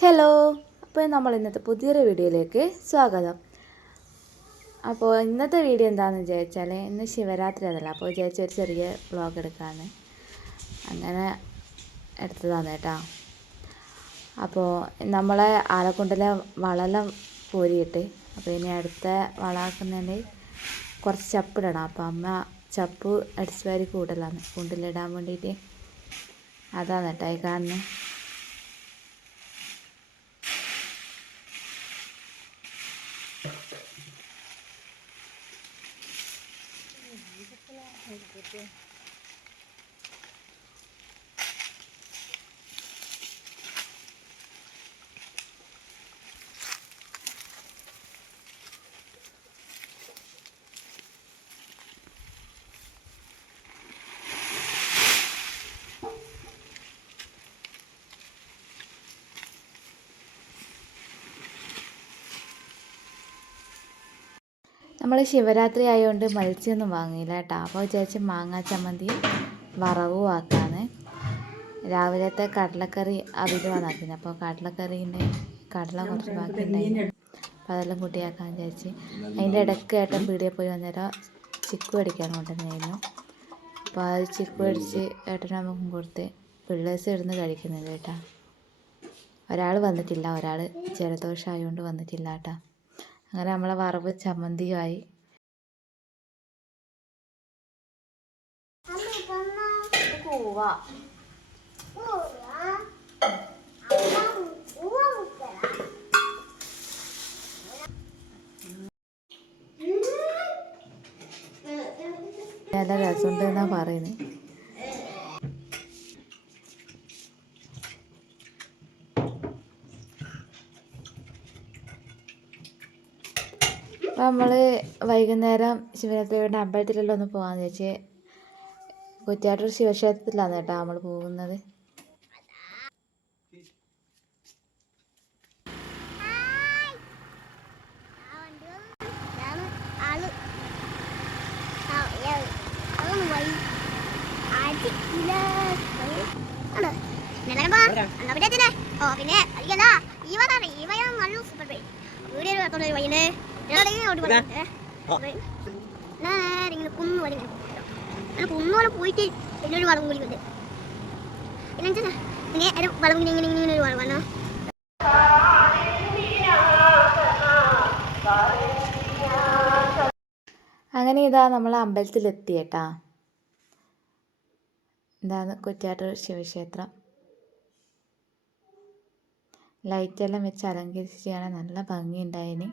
Hello, അപ്പോൾ നമ്മൾ ഇന്നത്തെ പുതിയൊരു വീഡിയോയിലേക്ക് സ്വാഗതം. അപ്പോൾ ഇന്നത്തെ വീഡിയോ എന്താണെന്ന് വിചാരിച്ചാൽ ഇന്ന് ശിവരാത്രി അതല്ല, അപ്പോൾ വിചാരിച്ച ഒരു ചെറിയ വ്ളോഗ് എടുക്കാമെന്ന് അങ്ങനെ എടുത്തതാണ് കേട്ടോ. അപ്പോൾ നമ്മളെ ആലക്കൊണ്ടിലെ വളെല്ലാം കോരിയിട്ട് അപ്പോൾ ഇനി അടുത്ത വളമാക്കുന്നതിന് കുറച്ച് ചപ്പിടണം. അപ്പോൾ അമ്മ ചപ്പ് അടിച്ചു വാരി കൂടലാണ് കുണ്ടിലിടാൻ വേണ്ടിയിട്ട്. അതാണ് കേട്ടോ ഈ കാണുന്നത്. നമ്മൾ ശിവരാത്രി ആയതുകൊണ്ട് മത്സ്യമൊന്നും വാങ്ങിയില്ല കേട്ടോ. അപ്പോൾ വിചാരിച്ച് മാങ്ങാ ചമ്മന്തിയും വറവും ആക്കാന്ന്. രാവിലത്തെ കടലക്കറി അവിലുമാണ് ആക്കുന്നത്. അപ്പോൾ കടലക്കറീൻ്റെ കടല കുറച്ച് ബാക്കി ഉണ്ടായിരുന്നു, അപ്പോൾ അതെല്ലാം കൂട്ടിയാക്കാൻ വിചാരിച്ച്. അതിൻ്റെ ഇടയ്ക്ക് ഏട്ടൻ പീടികയിൽ പോയി വന്നേരം ചിക്കു അടിക്കാൻ കൊണ്ടുവന്നായിരുന്നു. അപ്പോൾ അത് ചിക്കു അടിച്ച് ഏട്ടനമ്മക്കും കൊടുത്ത് പിള്ളേഴ്സ് ഇരുന്ന് കഴിക്കുന്നുണ്ട് കേട്ടോ. ഒരാൾ വന്നിട്ടില്ല, ഒരാൾ ജലദോഷമായതുകൊണ്ട് വന്നിട്ടില്ല കേട്ടോ. അങ്ങനെ നമ്മളെ വറവ് ചമ്മന്തിയുമായി. നല്ല രസമുണ്ട് എന്നാ പറയുന്നത്. അപ്പോൾ നമ്മൾ വൈകുന്നേരം ശിവരാത്രിയുടെ അമ്പലത്തിലെല്ലാം ഒന്ന് പോകാമെന്ന് വെച്ച് കുറ്റ്യാട്ടൂർ ശിവക്ഷേത്രത്തിലാണ് കേട്ടോ നമ്മൾ പോകുന്നത്. കുന്നോളം പോയിട്ട് എന്നൊരു വളം കൂടി വന്ന് ഇങ്ങനെ വളം ഇങ്ങനെ ഒരു വളമാണോ. അങ്ങനെ ഇതാ നമ്മൾ അമ്പലത്തിലെത്തി കേട്ടാ. ഇതാണ് കുറ്റ്യാട്ടൂർ ശിവക്ഷേത്രം. ലൈറ്റെല്ലാം വെച്ച് അലങ്കരിച്ച് ചെയ്യാൻ നല്ല ഭംഗിയുണ്ടായിന്.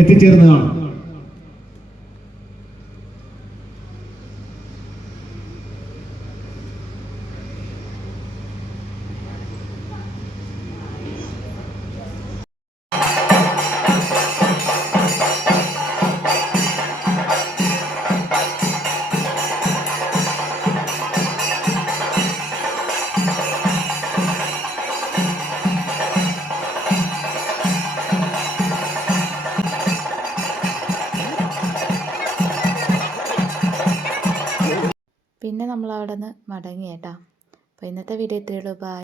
എത്തിച്ചേർന്നതാണ്. പിന്നെ നമ്മൾ അവിടെ നിന്ന് മടങ്ങി കേട്ടോ. അപ്പോൾ ഇന്നത്തെ വീഡിയോ ഇത്രയേ ഉള്ളൂ. ബൈ.